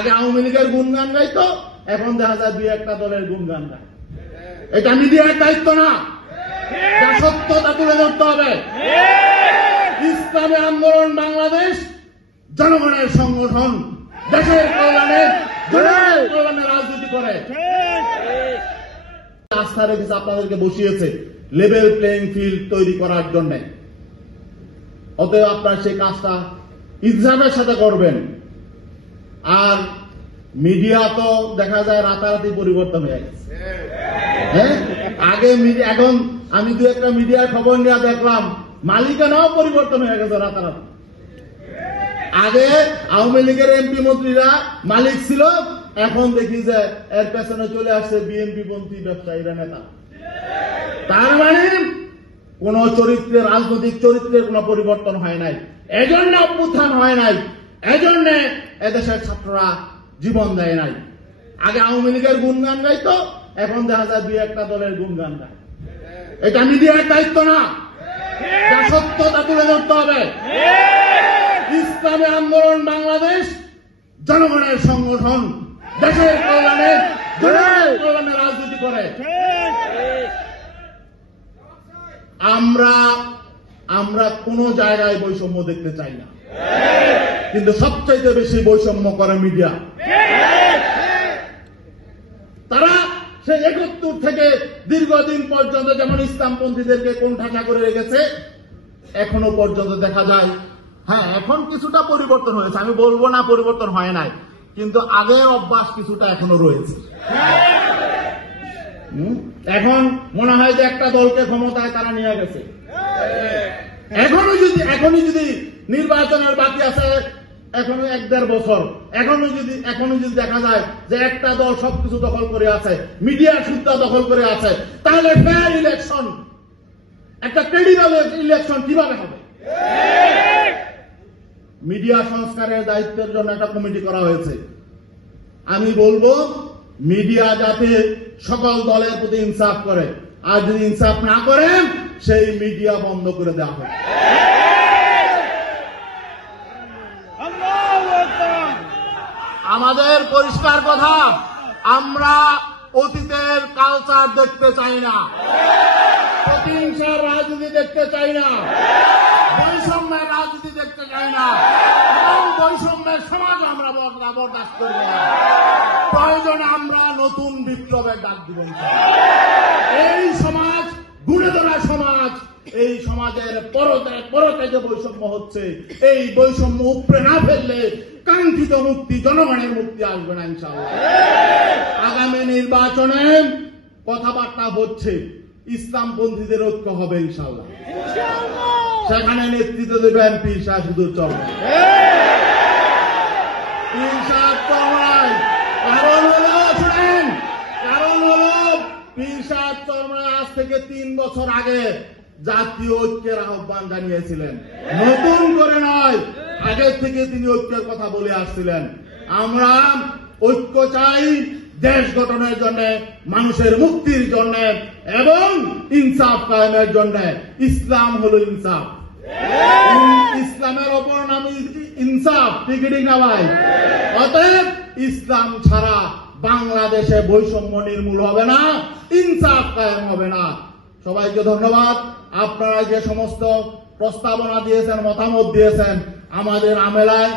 আগে আওয়ামী লীগের গুণগান গাইতো, এখন দেখা যায় দুই একটা দলের গুণগান গায়। এটা মিডিয়ার দায়িত্ব না, যা সত্য তা তুলে ধরতে হবে। ইসলামী আন্দোলন বাংলাদেশ জনগণের সংগঠন, দেশের কল্যাণে জনগণের কল্যাণে রাজনীতি করে। আস্থা রেখেছে, আপনাদেরকে বসিয়েছে লেভেল প্লেইং ফিল্ড তৈরি করার জন্য। অতএব আপনার সেই কাজটা ইনসাফের সাথে করবেন। আর মিডিয়া তো দেখা যায় রাতারাতি পরিবর্তন হয়ে গেছে। হ্যাঁ, আগে এখন আমি দু একটা মিডিয়ার খবর নিয়ে দেখলাম মালিকানাও পরিবর্তন হয়ে গেছে রাতারাতি। আগে আওয়ামী লীগের এমপি মন্ত্রীরা মালিক ছিল, এখন দেখি যে এর পেছনে চলে আসছে বিএনপি পন্থী ব্যবসায়ীরা, নেতা। তার মানে কোন চরিত্রের, রাজনৈতিক চরিত্রের কোন পরিবর্তন হয় নাই, এজন্য অভ্যুত্থান হয় নাই, এজন্য এদেশের ছাত্ররা জীবন দেয় নাই। আগে আওয়ামী লীগের গুণগান গাইতো, এখন দেখা যায় দুই একটা দলের গুণগান গায়। এটা মিডিয়ার দায়িত্ব না, যা সত্য তা তুলে ধরতে হবে। ইসলামী আন্দোলন বাংলাদেশ জনগণের সংগঠন, দেশের কল্যাণে জনগণের কল্যাণে রাজনীতি করে। আমরা কোন জায়গায় বৈষম্য দেখতে চাই না, কিন্তু সবচাইতে বেশি বৈষম্য করে মিডিয়া। তারা সেই 71 থেকে দীর্ঘদিন পর্যন্ত যেমন ইসলামপন্থীদেরকে কোণঠাসা করে রেখেছে, এখনো পর্যন্ত দেখা যায়। হ্যাঁ, এখন কিছুটা পরিবর্তন হয়েছে, আমি বলবো না পরিবর্তন হয় নাই, কিন্তু আগের অভ্যাস কিছুটা এখনো রয়েছে। এখন মনে হয় যে একটা দলকে ক্ষমতায় তারা নিয়ে গেছে। এখনই যদি নির্বাচনের বাকি আছে এখনো 1-1.5 বছর, এখনো যদি দেখা যায় যে একটা দল সবকিছু দখল করে আছে, মিডিয়া সুদ্ধা দখল করে আছে, তাহলে ফেয়ার ইলেকশন, একটা ক্রেডিবল ইলেকশন কিভাবে হবে? মিডিয়া সংস্কারের দায়িত্বের জন্য একটা কমিটি করা হয়েছে। আমি বলবো মিডিয়া যাতে সকল দলের প্রতি ইনসাফ করে, আর যদি ইনসাফ না করেন সেই মিডিয়া বন্ধ করে দেওয়া হবে। আমাদের পরিষ্কার কথা, আমরা অতীতের কালচার দেখতে চাই না, প্রতিহিংসার রাজনীতি দেখতে চাই না, বৈষম্যের রাজনীতি দেখতে চাই না, এবং বৈষম্যের সমাজ আমরা বরদাস্ত করব না। প্রয়োজনে আমরা নতুন বিপ্লবের ডাক দিব। এই সমাজ ঘুরে ধরা সমাজ, এই সমাজের পরতে যে বৈষম্য হচ্ছে, এই বৈষম্য উপড়ে না ফেললে কাঙ্ক্ষিত মুক্তি, জনগণের মুক্তি আসবে না ইনশাআল্লাহ। আগামী নির্বাচনে কথাবার্তা হচ্ছে, ইসলামপন্থীদের ঐক্য হবে ইনশাআল্লাহ। সেখানে নেতৃত্ব দেবেন পীর সাহেব হুজুর চরমনাই। পীর সাহেব চরমনাই, কারণ হলো পীর সাহেব চরমনাই আজ থেকে 3 বছর আগে জাতীয় ঐক্যের আহ্বান জানিয়েছিলেন, নতুন করে নয়, আগে থেকে তিনি ঐক্যের কথা বলে আসছিলেন। আমরা ঐক্য চাই দেশ গঠনের জন্য, মানুষের মুক্তির জন্য, এবং ইনসাফ কায়েমের জন্য। ইসলাম হলো ইনসাফ, ইসলামের অপর নাম ইনসাফ, ঠিক না ভাই? অতএব ইসলাম ছাড়া বাংলাদেশে বৈষম্য নির্মূল হবে না, ইনসাফ কায়েম হবে না। সবাইকে ধন্যবাদ। আপনারা যে সমস্ত প্রস্তাবনা দিয়েছেন, মতামত দিয়েছেন, আমাদের আমেলায়